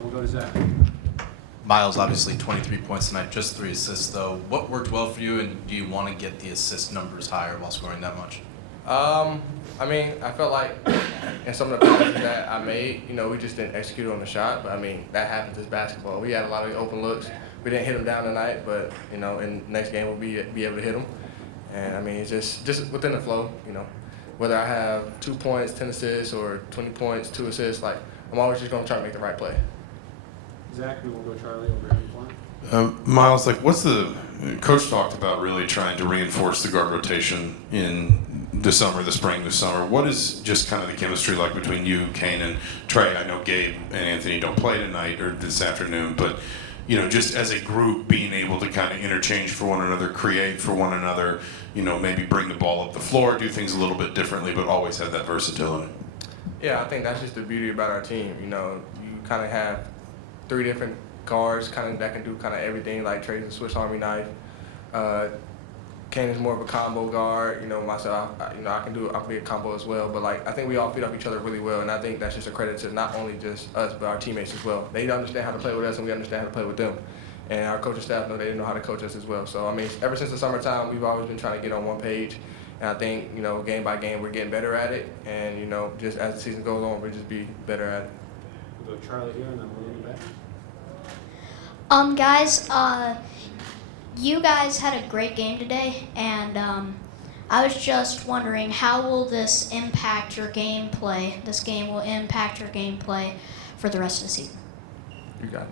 We'll go to Zach. Myles, obviously 23 points tonight, just 3 assists though. What worked well for you, and do you want to get the assist numbers higher while scoring that much? I mean, I felt like in some of the passes that I made, we just didn't execute on the shot. But I mean, that happens in basketball. We had a lot of open looks. We didn't hit them down tonight, but in the next game we'll be able to hit them. And I mean, it's just within the flow. Whether I have 2 points, 10 assists, or 20 points, 2 assists, like I'm always just gonna try to make the right play. Zach, we will go Charlie over here in the front. Myles, what's the coach talked about really trying to reinforce the guard rotation in the summer, the spring, this summer. What is just kind of the chemistry like between you, Kane, and Trey? I know Gabe and Anthony don't play tonight or this afternoon, but just as a group being able to kind of interchange for one another, create for one another, maybe bring the ball up the floor, do things a little bit differently, but always have that versatility. Yeah, I think that's just the beauty about our team. You kind of have 3 different guards that can do kind of everything. Like Trey's a Swiss Army knife. Kane is more of a combo guard. Myself, I can be a combo as well. But I think we all feed off each other really well, and I think that's just a credit to not only just us but our teammates as well. They understand how to play with us, and we understand how to play with them. And our coaching staff know they know how to coach us as well. So I mean, ever since the summertime, we've always been trying to get on one page. And I think game by game, we're getting better at it. And just as the season goes on, we'll just be better at it. We'll go Charlie here, and then we'll go back. Guys, you guys had a great game today, and I was just wondering, how will this impact your gameplay? This game will impact your gameplay for the rest of the season. You got it.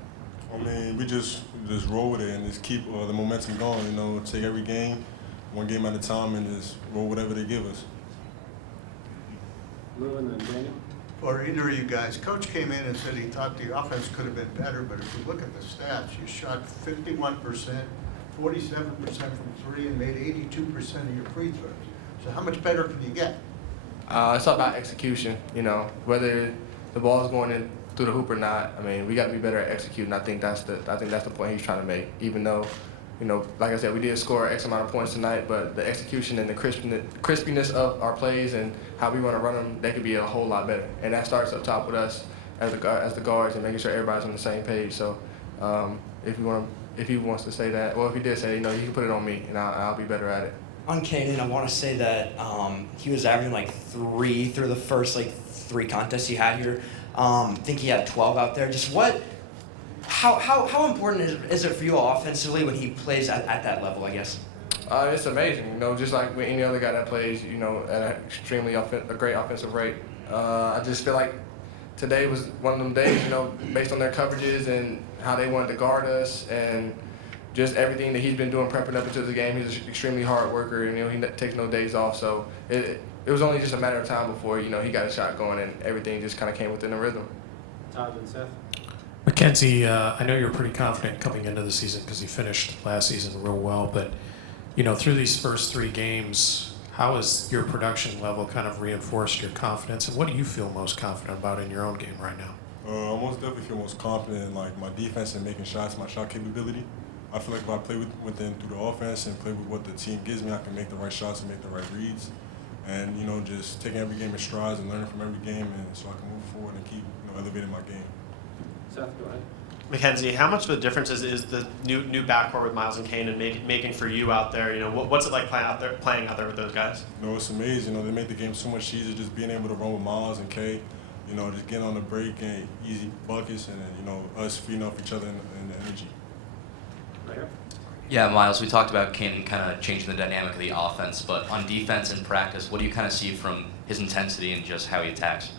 I mean, we just roll with it and just keep the momentum going. Take every game, one game at a time, and just roll whatever they give us. Lou and then Daniel. For either of you guys, Coach came in and said he thought the offense could have been better, but if you look at the stats, you shot 51%, 47% from 3, and made 82% of your free throws. So how much better can you get? It's all about execution. Whether the ball is going in through the hoop or not. I mean, we got to be better at executing. I think that's the point he's trying to make. Even though, like I said, we did score X amount of points tonight, but the execution and the crispiness of our plays and how we want to run them, they could be a whole lot better. And that starts up top with us as the guards and making sure everybody's on the same page. So if he wants to say that, well, if he did say, you can put it on me, and I'll be better at it. On Kanan, I want to say that he was averaging 3 through the first 3 contests he had here. I think he had 12 out there. Just how important is it for you offensively when he plays at that level, I guess? It's amazing, just like with any other guy that plays, at an extremely a great offensive rate. I just feel like today was one of them days, based on their coverages and how they wanted to guard us and just everything that he's been doing prepping up into the game. He's an extremely hard worker, and he takes no days off. So it was only just a matter of time before he got a shot going, and everything just kind of came within the rhythm. Todd and Seth. Mackenzie, I know you're pretty confident coming into the season because you finished last season real well, but through these first 3 games, how has your production level kind of reinforced your confidence, and what do you feel most confident about in your own game right now? I most definitely feel most confident in my defense and making shots, my shot capability. I feel like if I play within through the offense and play with what the team gives me, I can make the right shots and make the right reads. And just taking every game in strides and learning from every game, and so I can move forward and keep elevating my game. Seth, go ahead. Mackenzie, how much of a difference is the new backcourt with Myles and Kane and making for you out there? What's it like playing out there with those guys? It's amazing. They make the game so much easier just being able to run with Myles and Kay. Just getting on the break and easy buckets, and then us feeding off each other and the energy. Right here. Yeah, Myles, we talked about Kane kind of changing the dynamic of the offense, but on defense and practice, what do you kind of see from his intensity and just how he attacks?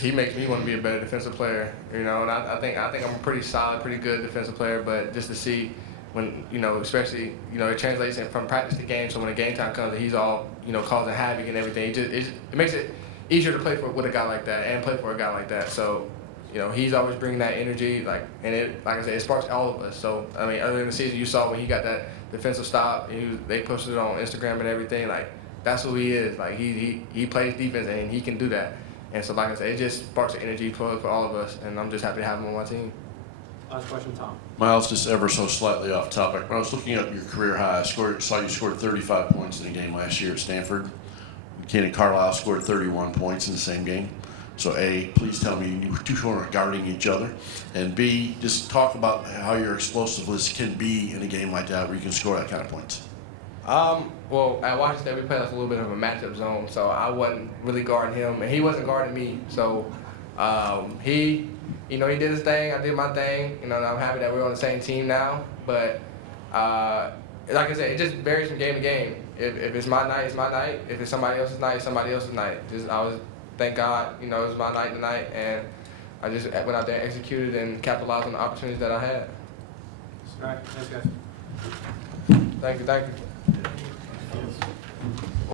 He makes me want to be a better defensive player, and I think I'm a pretty solid, pretty good defensive player. But just to see when especially it translates from practice to game. So when the game time comes, and he's all causing havoc and everything, it makes it easier to play with a guy like that and play for a guy like that. So he's always bringing that energy, and it, like I said, it sparks all of us. So I mean, earlier in the season, you saw when he got that defensive stop, and they posted it on Instagram and everything. That's who he is. He plays defense, and he can do that. And so, like I said, it just sparks the energy for all of us, and I'm just happy to have him on my team. Last question, Tom. Myles, just ever so slightly off topic. When I was looking at your career high, saw you scored 35 points in a game last year at Stanford. Kenan Carlisle scored 31 points in the same game. So A, please tell me you two are guarding each other, and B, just talk about how your explosiveness can be in a game like that where you can score that kind of points. Well, at Washington State, we played like a little bit of a matchup zone, so I wasn't really guarding him, and he wasn't guarding me. So he did his thing, I did my thing. And I'm happy that we're on the same team now. But like I said, it just varies from game to game. If it's my night, it's my night. If it's somebody else's night, it's somebody else's night. Thank God, it was my night tonight, and I just went out there and executed and capitalized on the opportunities that I had. All right, thanks, guys. Thank you.